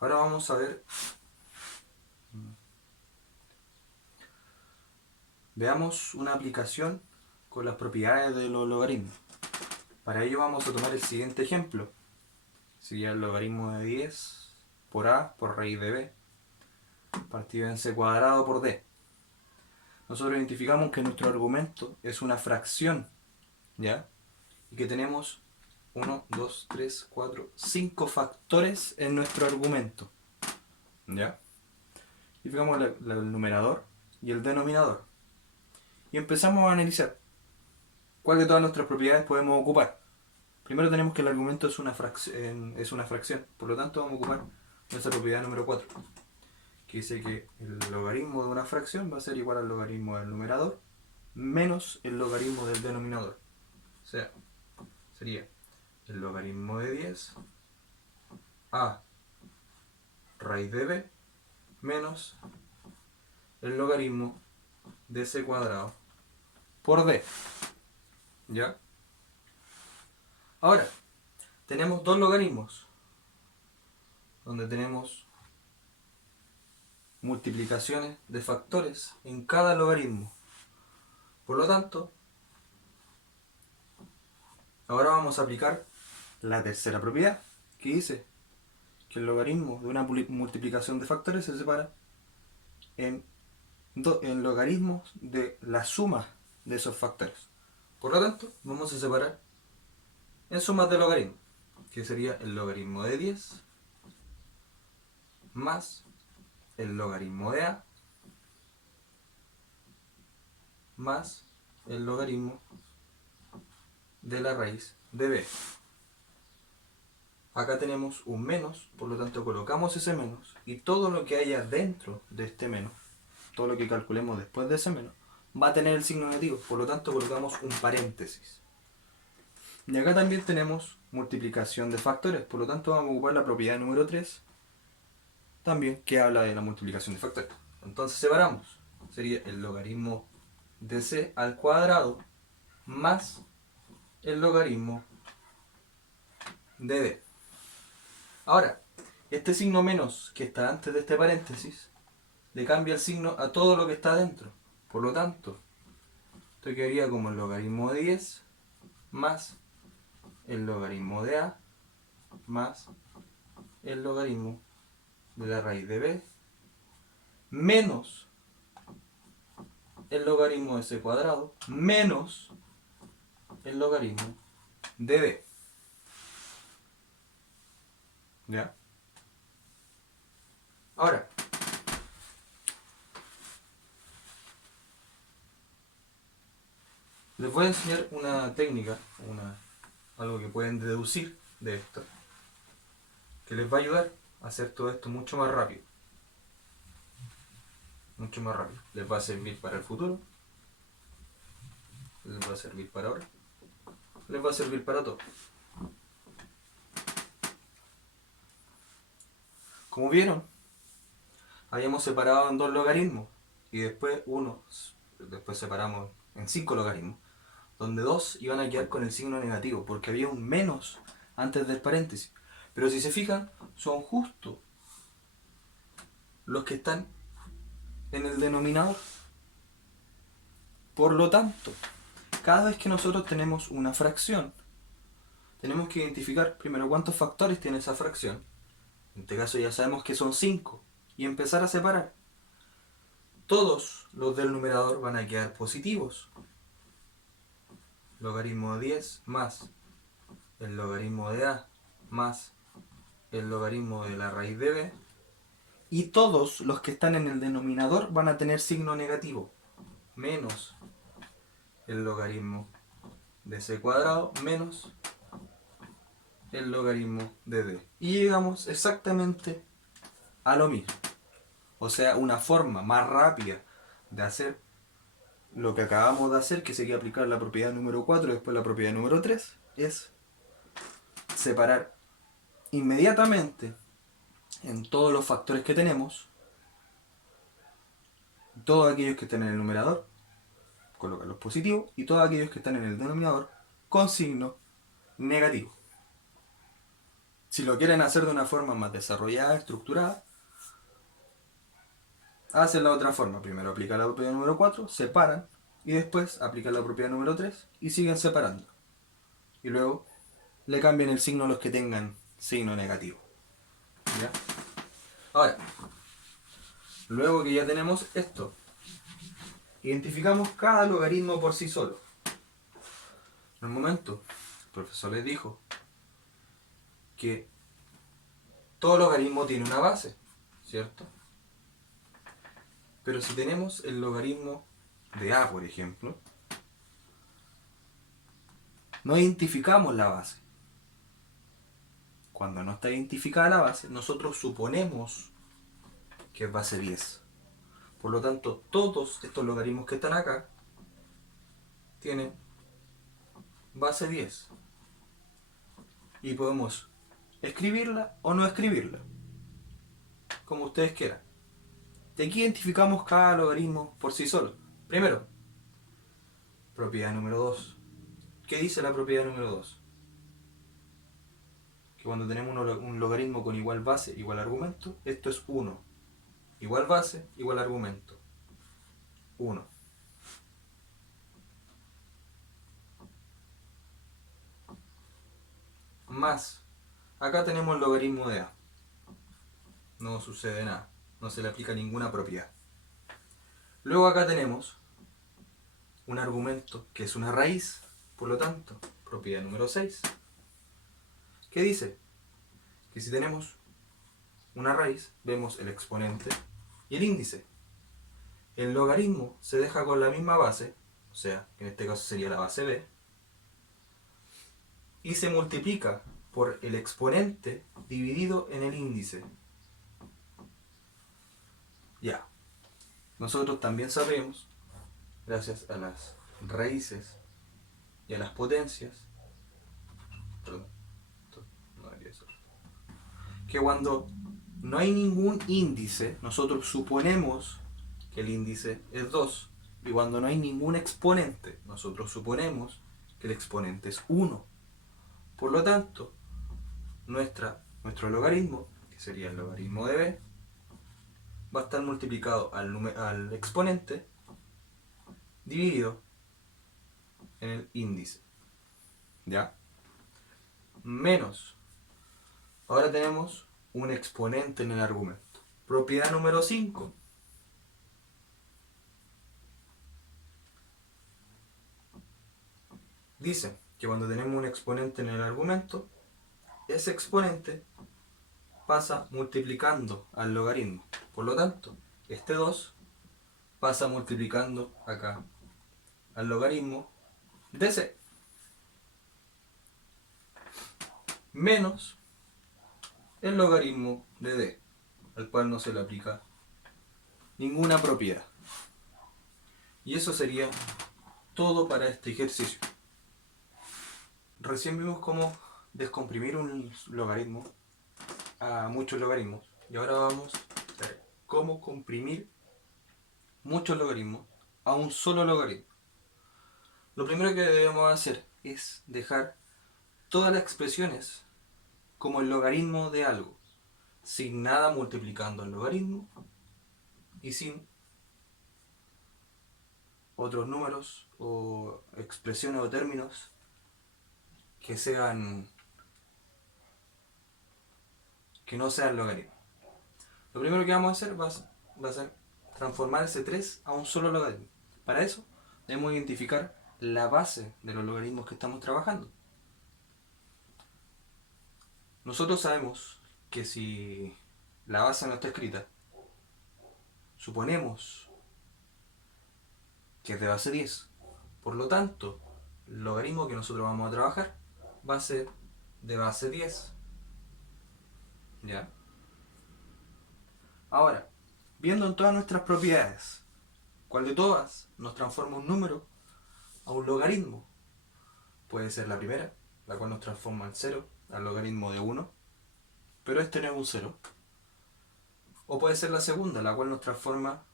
Ahora vamos a ver, veamos una aplicación con las propiedades de los logaritmos. Para ello vamos a tomar el siguiente ejemplo. Sería el logaritmo de 10 por a por raíz de b, partido en c cuadrado por d. Nosotros identificamos que nuestro argumento es una fracción, ¿ya? Y que tenemos 1, 2, 3, 4, 5 factores en nuestro argumento, ¿ya? Identificamos el numerador y el denominador. Y empezamos a analizar cuál de todas nuestras propiedades podemos ocupar. Primero tenemos que el argumento es una fracción, por lo tanto vamos a ocupar nuestra propiedad número 4, que dice que el logaritmo de una fracción va a ser igual al logaritmo del numerador menos el logaritmo del denominador. O sea, sería el logaritmo de 10 a raíz de b menos el logaritmo de c cuadrado por d. ¿Ya? Ahora, tenemos dos logaritmos, donde tenemos multiplicaciones de factores en cada logaritmo. Por lo tanto, ahora vamos a aplicar la tercera propiedad, que dice que el logaritmo de una multiplicación de factores se separa en logaritmos de la suma de esos factores. Por lo tanto, vamos a separar en sumas de logaritmos, que sería el logaritmo de 10 más el logaritmo de a más el logaritmo de la raíz de b. Acá tenemos un menos, por lo tanto colocamos ese menos y todo lo que haya dentro de este menos, todo lo que calculemos después de ese menos, va a tener el signo negativo, por lo tanto colocamos un paréntesis. Y acá también tenemos multiplicación de factores, por lo tanto vamos a ocupar la propiedad número 3, también que habla de la multiplicación de factores. Entonces separamos, sería el logaritmo de c al cuadrado más el logaritmo de d. Ahora, este signo menos que está antes de este paréntesis le cambia el signo a todo lo que está dentro. Por lo tanto, esto quedaría como el logaritmo de 10 más el logaritmo de a más el logaritmo de la raíz de b menos el logaritmo de c cuadrado menos el logaritmo de d. ¿Ya? Ahora, les voy a enseñar una técnica, algo que pueden deducir de esto, que les va a ayudar a hacer todo esto mucho más rápido. Mucho más rápido. Les va a servir para el futuro, les va a servir para ahora, les va a servir para todo. Como vieron, habíamos separado en dos logaritmos y después separamos en 5 logaritmos, donde 2 iban a quedar con el signo negativo porque había un menos antes del paréntesis. Pero si se fijan, son justo los que están en el denominador. Por lo tanto, cada vez que nosotros tenemos una fracción, tenemos que identificar primero cuántos factores tiene esa fracción. En este caso ya sabemos que son 5 y empezar a separar. Todos los del numerador van a quedar positivos. Logaritmo de 10 más el logaritmo de a más el logaritmo de la raíz de b. Y todos los que están en el denominador van a tener signo negativo. Menos el logaritmo de c cuadrado menos el logaritmo de d. Y llegamos exactamente a lo mismo. O sea, una forma más rápida de hacer lo que acabamos de hacer, que sería aplicar la propiedad número 4 y después la propiedad número 3, es separar inmediatamente en todos los factores que tenemos, todos aquellos que están en el numerador, colocar los positivos, y todos aquellos que están en el denominador con signo negativo. Si lo quieren hacer de una forma más desarrollada, estructurada, hacen la otra forma. Primero aplican la propiedad número 4, separan, y después aplican la propiedad número 3 y siguen separando. Y luego le cambian el signo a los que tengan signo negativo. ¿Ya? Ahora, luego que ya tenemos esto, identificamos cada logaritmo por sí solo. En un momento, el profesor les dijo que todo logaritmo tiene una base, ¿cierto? Pero si tenemos el logaritmo de a, por ejemplo, no identificamos la base. Cuando no está identificada la base, nosotros suponemos que es base 10. Por lo tanto, todos estos logaritmos que están acá tienen base 10. Y podemos escribirla o no escribirla, como ustedes quieran. De aquí identificamos cada logaritmo por sí solo. Primero, propiedad número 2. ¿Qué dice la propiedad número 2? Que cuando tenemos un logaritmo con igual base, igual argumento, esto es 1. Igual base, igual argumento. 1. Más. Acá tenemos el logaritmo de a. No sucede nada. No se le aplica ninguna propiedad. Luego acá tenemos un argumento que es una raíz. Por lo tanto, propiedad número 6. ¿Qué dice? Que si tenemos una raíz, vemos el exponente y el índice. El logaritmo se deja con la misma base, o sea, en este caso sería la base b, y se multiplica por el exponente dividido en el índice. Ya. Nosotros también sabemos, gracias a las raíces y a las potencias, perdón, no debería ser, que cuando no hay ningún índice, nosotros suponemos que el índice es 2. Y cuando no hay ningún exponente, nosotros suponemos que el exponente es 1. Por lo tanto, nuestro logaritmo, que sería el logaritmo de b, va a estar multiplicado al exponente dividido en el índice. ¿Ya? Menos. Ahora tenemos un exponente en el argumento. Propiedad número 5. Dice que cuando tenemos un exponente en el argumento, ese exponente pasa multiplicando al logaritmo. Por lo tanto, este 2 pasa multiplicando acá al logaritmo de c. Menos el logaritmo de d, al cual no se le aplica ninguna propiedad. Y eso sería todo para este ejercicio. Recién vimos cómo descomprimir un logaritmo a muchos logaritmos. Y ahora vamos a ver cómo comprimir muchos logaritmos a un solo logaritmo. Lo primero que debemos hacer es dejar todas las expresiones como el logaritmo de algo, sin nada multiplicando el logaritmo y sin otros números o expresiones o términos que no sean logaritmos. Lo primero que vamos a hacer va a ser transformar ese 3 a un solo logaritmo. Para eso debemos identificar la base de los logaritmos que estamos trabajando. Nosotros sabemos que si la base no está escrita, suponemos que es de base 10. Por lo tanto, el logaritmo que nosotros vamos a trabajar va a ser de base 10. ¿Ya? Ahora, viendo en todas nuestras propiedades, ¿cuál de todas nos transforma un número a un logaritmo? Puede ser la primera, la cual nos transforma al 0, al logaritmo de 1, pero este no es un 0. O puede ser la segunda, la cual nos transforma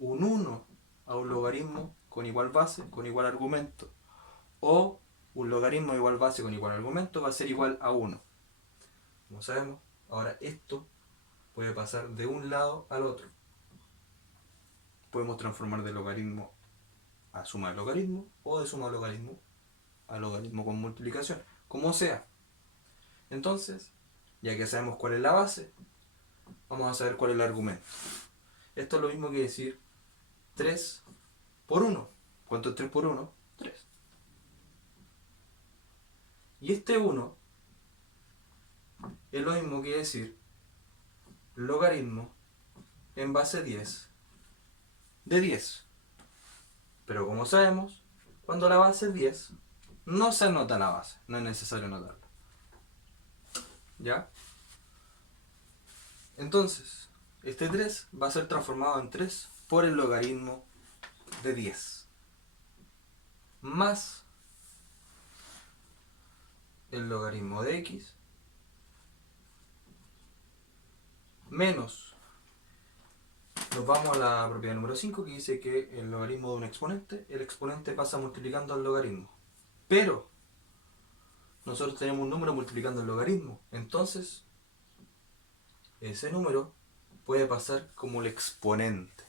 un 1 a un logaritmo con igual base, con igual argumento. O un logaritmo igual base con igual argumento va a ser igual a 1. como sabemos, ahora esto puede pasar de un lado al otro. Podemos transformar de logaritmo a suma de logaritmo o de suma de logaritmo a logaritmo con multiplicación, como sea. Entonces, ya que sabemos cuál es la base, vamos a saber cuál es el argumento. Esto es lo mismo que decir 3 por 1. ¿Cuánto es 3 por 1? 3. Y este 1 es lo mismo que decir logaritmo en base 10 de 10. Pero como sabemos, cuando la base es 10, no se anota la base, no es necesario anotarla. ¿Ya? Entonces, este 3 va a ser transformado en 3 por el logaritmo de 10 más el logaritmo de x menos, nos vamos a la propiedad número 5 que dice que el logaritmo de un exponente, el exponente pasa multiplicando al logaritmo. Pero nosotros tenemos un número multiplicando el logaritmo, entonces ese número puede pasar como el exponente.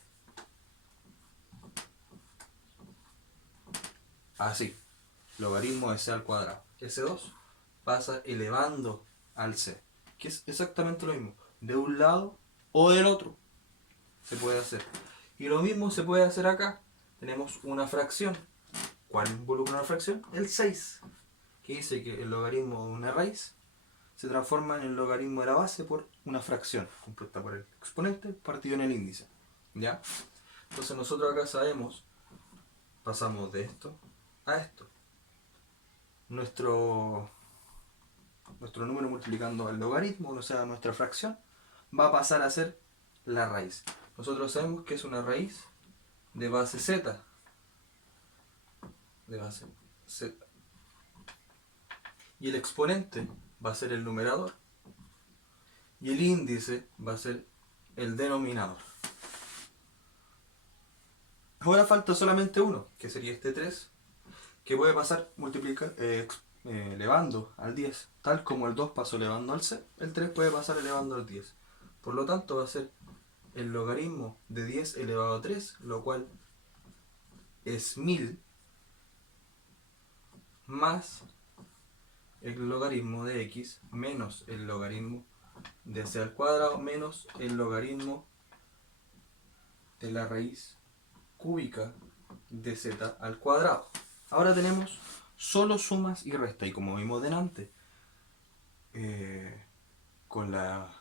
Así, logaritmo de c al cuadrado. S2 pasa elevando al c, que es exactamente lo mismo, de un lado o del otro se puede hacer. Y lo mismo se puede hacer acá. Tenemos una fracción. ¿Cuál involucra una fracción? El 6, que dice que el logaritmo de una raíz se transforma en el logaritmo de la base por una fracción, compuesta por el exponente partido en el índice. ¿Ya? Entonces nosotros acá sabemos, pasamos de esto a esto. Nuestro número multiplicando el logaritmo, o sea, nuestra fracción, va a pasar a ser la raíz. Nosotros sabemos que es una raíz de base z. De base z. Y el exponente va a ser el numerador. Y el índice va a ser el denominador. Ahora falta solamente uno, que sería este 3, que puede pasar elevando al 10. Tal como el 2 pasó elevando al c, el 3 puede pasar elevando al 10. Por lo tanto va a ser el logaritmo de 10 elevado a 3, lo cual es 1000 más el logaritmo de x menos el logaritmo de c al cuadrado menos el logaritmo de la raíz cúbica de z al cuadrado. Ahora tenemos solo sumas y restas, y como vimos delante, con las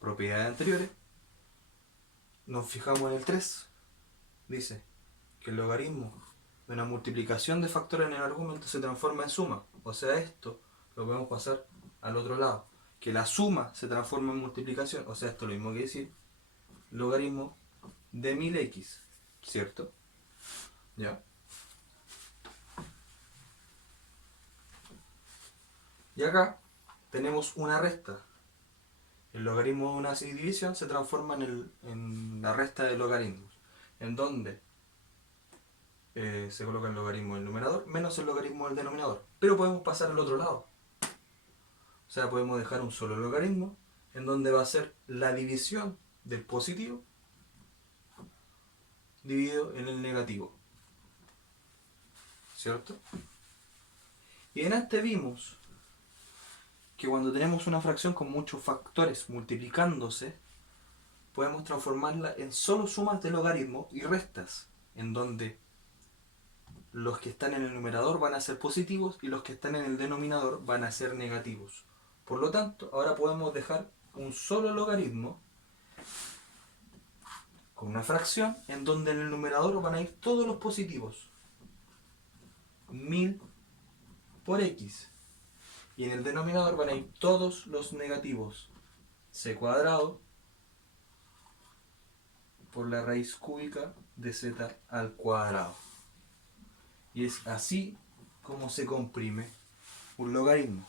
propiedades anteriores, nos fijamos en el 3. Dice que el logaritmo de una multiplicación de factores en el argumento se transforma en suma. O sea, esto lo podemos pasar al otro lado. Que la suma se transforma en multiplicación. O sea, esto es lo mismo que decir logaritmo de 1000x. ¿Cierto? ¿Ya? Y acá tenemos una resta. El logaritmo de una división se transforma en la resta de logaritmos. En donde se coloca el logaritmo del numerador menos el logaritmo del denominador. Pero podemos pasar al otro lado. O sea, podemos dejar un solo logaritmo en donde va a ser la división del positivo dividido en el negativo. ¿Cierto? Y en este vimos que cuando tenemos una fracción con muchos factores multiplicándose, podemos transformarla en solo sumas de logaritmos y restas, en donde los que están en el numerador van a ser positivos y los que están en el denominador van a ser negativos. Por lo tanto, ahora podemos dejar un solo logaritmo con una fracción en donde en el numerador van a ir todos los positivos. 1000 por x. Y en el denominador van a ir todos los negativos. C cuadrado por la raíz cúbica de z al cuadrado. Y es así como se comprime un logaritmo.